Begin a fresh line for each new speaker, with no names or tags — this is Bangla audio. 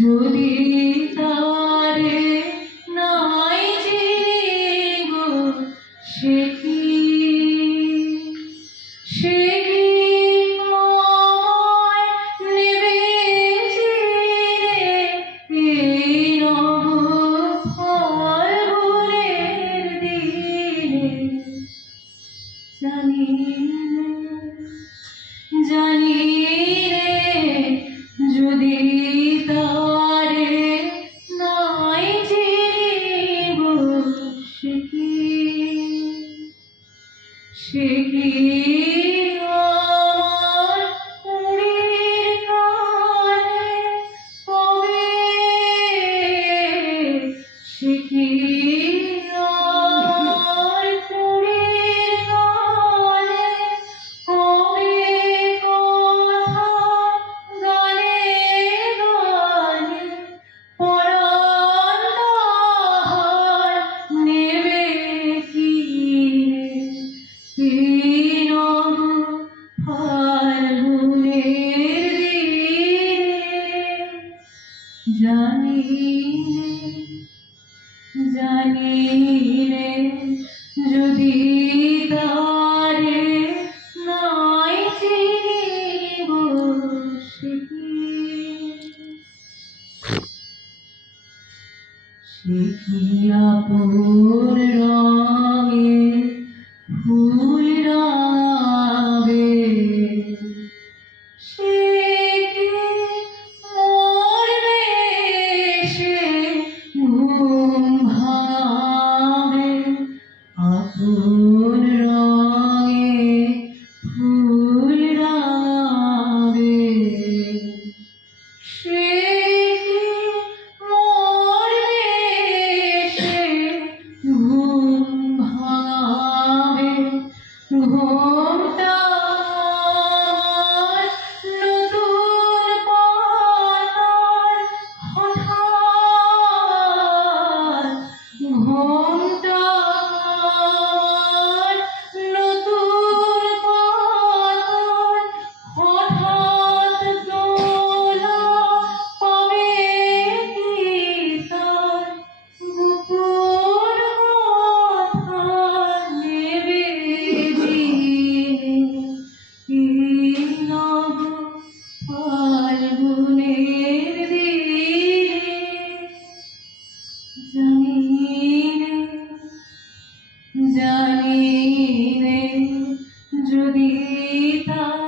যদি তা জানি জানি রে যদি তারে নাই জীব সে কি সে কি সে কি জানি রে জানি রে যদি তা